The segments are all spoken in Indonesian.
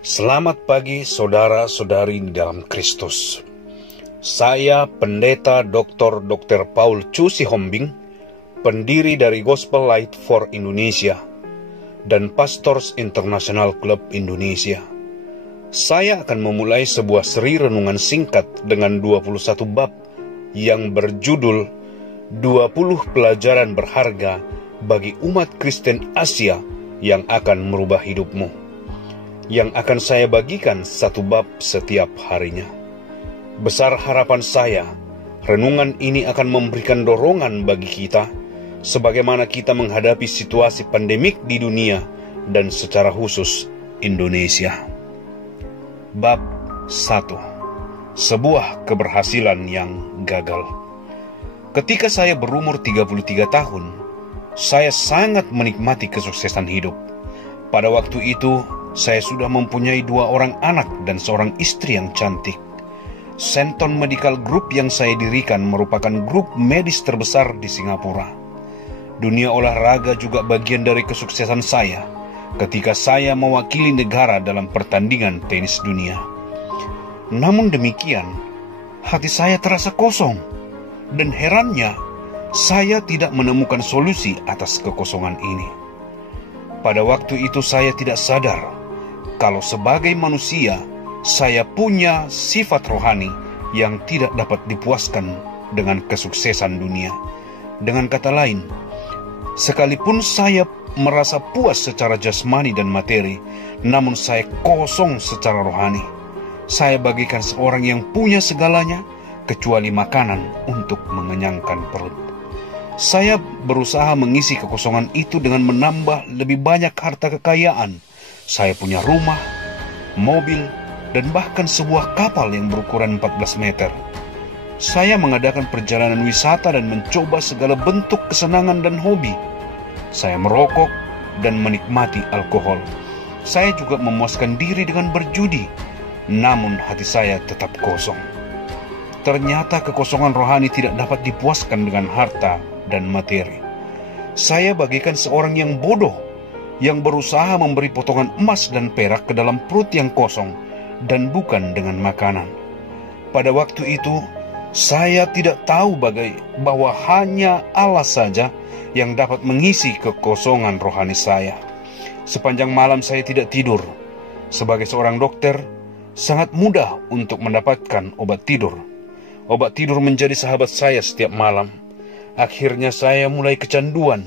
Selamat pagi saudara-saudari di dalam Kristus. Saya Pendeta Dr. Paul Chu Sihombing, pendiri dari Gospel Light for Indonesia dan Pastors International Club Indonesia. Saya akan memulai sebuah seri renungan singkat dengan 21 bab yang berjudul 20 pelajaran berharga bagi umat Kristen Asia yang akan merubah hidupmu, yang akan saya bagikan satu bab setiap harinya. Besar harapan saya, renungan ini akan memberikan dorongan bagi kita, sebagaimana kita menghadapi situasi pandemik di dunia dan secara khusus Indonesia. Bab 1. Sebuah keberhasilan yang gagal. Ketika saya berumur 33 tahun, saya sangat menikmati kesuksesan hidup. Pada waktu itu, saya sudah mempunyai 2 orang anak dan seorang istri yang cantik. Senton Medical Group yang saya dirikan merupakan grup medis terbesar di Singapura. Dunia olahraga juga bagian dari kesuksesan saya ketika saya mewakili negara dalam pertandingan tenis dunia. Namun demikian, hati saya terasa kosong, dan herannya, saya tidak menemukan solusi atas kekosongan ini. Pada waktu itu saya tidak sadar kalau sebagai manusia, saya punya sifat rohani yang tidak dapat dipuaskan dengan kesuksesan dunia. Dengan kata lain, sekalipun saya merasa puas secara jasmani dan materi, namun saya kosong secara rohani. Saya bagaikan seorang yang punya segalanya, kecuali makanan untuk mengenyangkan perut. Saya berusaha mengisi kekosongan itu dengan menambah lebih banyak harta kekayaan. Saya punya rumah, mobil, dan bahkan sebuah kapal yang berukuran 14 meter. Saya mengadakan perjalanan wisata dan mencoba segala bentuk kesenangan dan hobi. Saya merokok dan menikmati alkohol. Saya juga memuaskan diri dengan berjudi, namun hati saya tetap kosong. Ternyata kekosongan rohani tidak dapat dipuaskan dengan harta dan materi. Saya bagaikan seorang yang bodoh, yang berusaha memberi potongan emas dan perak ke dalam perut yang kosong dan bukan dengan makanan. Pada waktu itu, saya tidak tahu bahwa hanya Allah saja yang dapat mengisi kekosongan rohani saya. Sepanjang malam saya tidak tidur. Sebagai seorang dokter, sangat mudah untuk mendapatkan obat tidur. Obat tidur menjadi sahabat saya setiap malam. Akhirnya saya mulai kecanduan.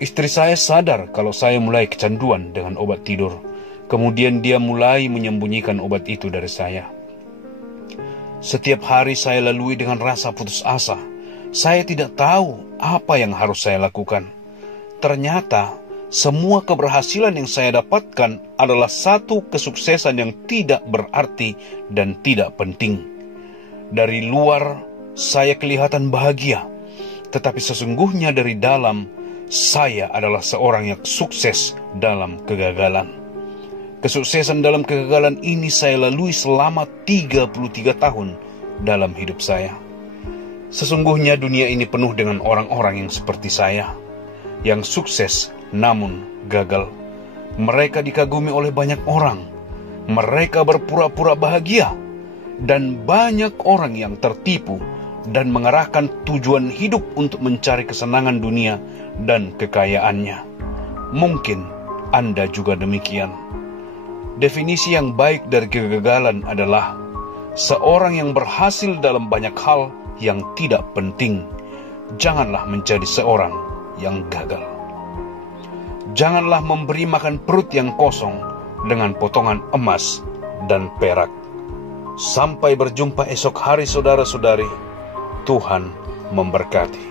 Istri saya sadar kalau saya mulai kecanduan dengan obat tidur. Kemudian dia mulai menyembunyikan obat itu dari saya. Setiap hari saya lalui dengan rasa putus asa. Saya tidak tahu apa yang harus saya lakukan. Ternyata semua keberhasilan yang saya dapatkan adalah satu kesuksesan yang tidak berarti dan tidak penting. Dari luar saya kelihatan bahagia, tetapi sesungguhnya dari dalam saya adalah seorang yang sukses dalam kegagalan. Kesuksesan dalam kegagalan ini saya lalui selama 33 tahun dalam hidup saya. Sesungguhnya dunia ini penuh dengan orang-orang yang seperti saya, yang sukses namun gagal. Mereka dikagumi oleh banyak orang. Mereka berpura-pura bahagia, dan banyak orang yang tertipu dan mengarahkan tujuan hidup untuk mencari kesenangan dunia dan kekayaannya. Mungkin Anda juga demikian. Definisi yang baik dari kegagalan adalah seorang yang berhasil dalam banyak hal yang tidak penting. Janganlah menjadi seorang yang gagal. Janganlah memberi makan perut yang kosong dengan potongan emas dan perak. Sampai berjumpa esok hari saudara-saudari. Tuhan memberkati.